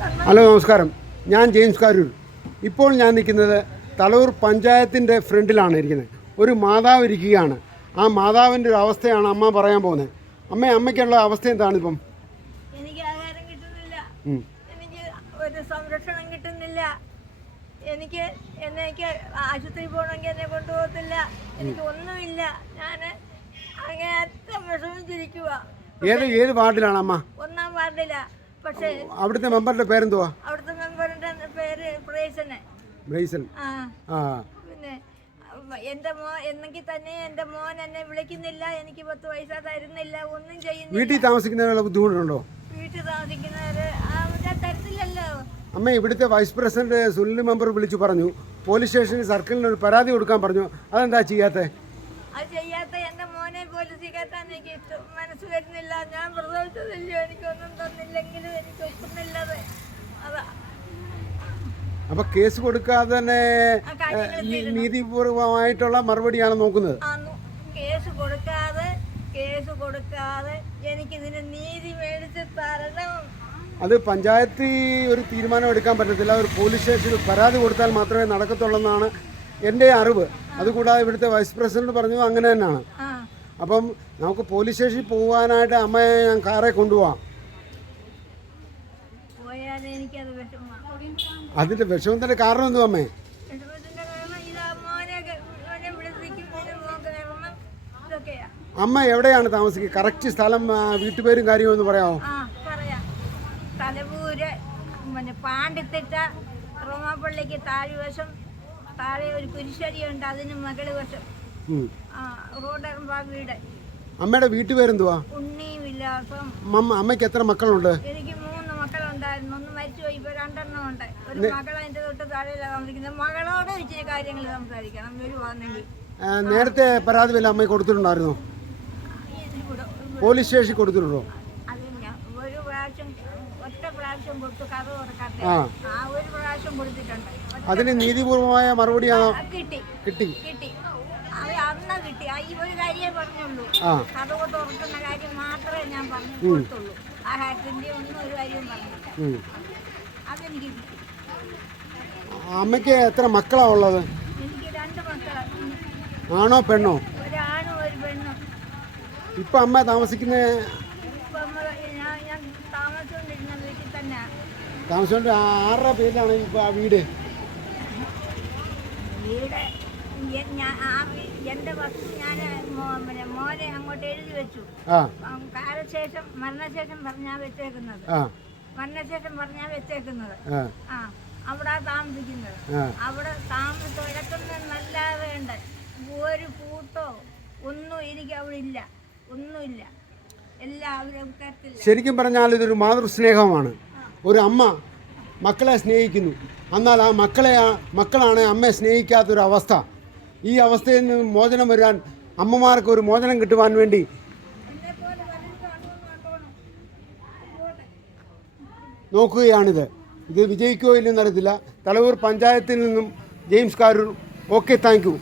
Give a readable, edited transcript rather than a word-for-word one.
Hello നമസ്കാരം, ഞാൻ James Karoor. ഇപ്പോൾ ഞാൻ നിൽക്കുന്നത് തലൂർ പഞ്ചായത്തിൻ്റെ ഫ്രണ്ടിലാണ് ഇരിക്കുന്നത്. ഒരു മാതാവ് ഇരിക്കുകയാണ്. ആ മാതാവിൻ്റെ ഒരു അവസ്ഥയാണ് അമ്മ പറയാൻ പോകുന്നത്. അമ്മയ്ക്കുള്ള അവസ്ഥ എന്താണ് ഇപ്പം? എനിക്ക് ആഹാരം കിട്ടുന്നില്ല, എനിക്ക് ഒരു സംരക്ഷണം കിട്ടുന്നില്ല, എനിക്ക് ആശുപത്രി പോകണമെങ്കിൽ എന്നെ കൊണ്ടുപോകത്തില്ല, എനിക്ക് ഒന്നുമില്ല. ഞാൻ അങ്ങേയറ്റം വിഷമിച്ചിരിക്കുക. ഏത് വാർഡിലാണ് അമ്മ? 1-ാം വാർഡിലാ. പക്ഷേ അവിടുത്തെ മെമ്പറുടെ പേരെന്തുവാ? അവിടുത്തെ മെമ്പറിന്റെ പേര് ബ്രൈസൻ. പിന്നെ എന്നെങ്കിൽ തന്നെ എൻ്റെ മോൻ എന്നെ വിളിക്കുന്നില്ല, എനിക്ക് 10 പൈസ തരുന്നില്ല, ഒന്നും ചെയ്യുന്നില്ല. വീട്ടിൽ താമസിക്കുന്നതിനുള്ള ബുദ്ധിമുട്ടുണ്ടോ? വീട്ടിൽ താമസിക്കുന്നവര് തരത്തില്ലല്ലോ. അമ്മ, ഇവിടുത്തെ വൈസ് പ്രസിഡന്റ് സുനിൽ മെമ്പർ വിളിച്ചു പറഞ്ഞു, പോലീസ് സ്റ്റേഷനിൽ സർക്കിളിന് ഒരു പരാതി കൊടുക്കാൻ പറഞ്ഞു. അതെന്താ ചെയ്യാത്തത്? അത് ചെയ്യാത്ത എൻ്റെ മോനെ പോലീസിൽ കയറ്റാൻ എനിക്ക് മനസ്സ് വരുന്നില്ല. ഞാൻ പ്രസവിച്ചതില്ലോ, എനിക്കൊന്നും തന്നില്ലെങ്കിലും എനിക്ക് ഒക്കുന്നില്ലത്. അതാ. അപ്പൊ കേസ് കൊടുക്കാതെ തന്നെ നീതിപൂർവമായിട്ടുള്ള മറുപടിയാണ് നോക്കുന്നത്. കേസ് കൊടുക്കാതെ എനിക്കിതിന് നീതി മേടിച്ച് തരണം. അത് പഞ്ചായത്ത് ഒരു തീരുമാനം എടുക്കാൻ പറ്റത്തില്ല. ഒരു പോലീസ് സ്റ്റേഷനിൽ പരാതി കൊടുത്താൽ മാത്രമേ നടക്കത്തുള്ളെന്നാണ് എൻ്റെ അറിവ്. അതുകൂടാതെ ഇവിടുത്തെ വൈസ് പ്രസിഡന്റ് പറഞ്ഞു അങ്ങനെ തന്നെയാണ്. അപ്പം നമുക്ക് പോലീസ് സ്റ്റേഷനിൽ പോകാനായിട്ട് അമ്മയെ ഞാൻ കാറെ കൊണ്ടുപോകാം. അതിൻ്റെ വിഷമത്തിൻ്റെ കാരണം എന്തുവാ അമ്മേ? അമ്മ എവിടെയാണ് താമസിക്കുക? കറക്റ്റ് സ്ഥലം, വീട്ടുപേരും കാര്യവും ഒന്ന് പറയാമോ? തലവൂര് പാണ്ടിത്തിട്ട റോമാപ്പള്ളിക്ക് താഴ്വശം, താഴെ ഒരു കുരിശടിയുണ്ട്, അതിന് മകള് വശം റോഡറുമ്പ വീട്. അമ്മയുടെ വീട്ടുപേരെന്തുവാ? ഉണ്ണി വിലാസം. അമ്മയ്ക്ക് എത്ര മക്കളുണ്ട്? എനിക്ക് 3 മക്കളുണ്ടായിരുന്നു. ഒന്ന് മരിച്ചുപോയി, ഇപ്പൊ 2 ഉണ്ട്. ഒരു മകൾ അതിന്റെ തൊട്ട് താഴെയാണ് താമസിക്കുന്നത്. മകളോട് ഇച്ചിരി കാര്യങ്ങൾ സംസാരിക്കണം വരുവാണെങ്കിൽ. നേരത്തെ പരാതി വല്ല അമ്മ കൊടുത്തിട്ടുണ്ടായിരുന്നോ? പോലീസ് സ്റ്റേഷനിൽ കൊടുത്തിട്ടുണ്ടോ? ഒറ്റ പ്രാവശ്യം കൊടുത്തു, കഥ തുറക്കാത്ത. ഒരു പ്രാവശ്യം കൊടുത്തിട്ടുണ്ട്. അതിന് നീതിപൂർവമായ മറുപടിയാണോ? കിട്ടി. അന്ന് കിട്ടി. ഈ ഒരു കാര്യമേ പറഞ്ഞുള്ളൂ. കഥ തുറക്കുന്ന കാര്യം മാത്രമേ ഞാൻ പറഞ്ഞു കൊടുത്തുള്ളൂ. ആഹാരത്തിന്റെ ഒന്നും ഒരു കാര്യവും പറഞ്ഞില്ല. അതെനിക്ക് കിട്ടി. അമ്മയ്ക്ക് എത്ര മക്കളാ ഉള്ളത്? എനിക്ക് 2 മക്കളാണ്. ആണോ പെണ്ണോ? ഒരാണും ഒരു പെണ്ണും. ഇപ്പൊ അമ്മ താമസിക്കുന്ന ഞാൻ താമസിച്ചുകൊണ്ടിരുന്ന വീട്ടിൽ തന്നെ. താമസിച്ചോണ്ട് 6 പേരിലാണ് ഇപ്പൊ ആ വീട്? എന്റെ വസ്തു ഞാൻ മോനെ അങ്ങോട്ട് എഴുതി വെച്ചു. കാലശേഷം മരണശേഷം പറഞ്ഞാ വെച്ചേക്കുന്നത്. അവിടെ താമസിക്കുന്നത്. അവിടെ കിടക്കുന്നല്ലാതെ ഉണ്ട്. ഒരു കൂട്ടോ ഒന്നും എനിക്ക് അവിടെ ഇല്ല, ഒന്നുമില്ല. എല്ലാവരും. ശരിക്കും പറഞ്ഞാൽ ഇതൊരു മാതൃസ്നേഹമാണ്. ഒരു അമ്മ മക്കളെ സ്നേഹിക്കുന്നു, എന്നാൽ ആ മക്കളാണ് അമ്മയെ സ്നേഹിക്കാത്തൊരവസ്ഥ. ഈ അവസ്ഥയിൽ നിന്ന് മോചനം വരാൻ, അമ്മമാർക്ക് ഒരു മോചനം കിട്ടുവാൻ വേണ്ടി നോക്കുകയാണിത്. ഇത് വിജയിക്കുകയോ ഇല്ലെന്ന് അറിയത്തില്ല. തലവൂർ പഞ്ചായത്തിൽ നിന്നും James Karoor. Okay, thank you.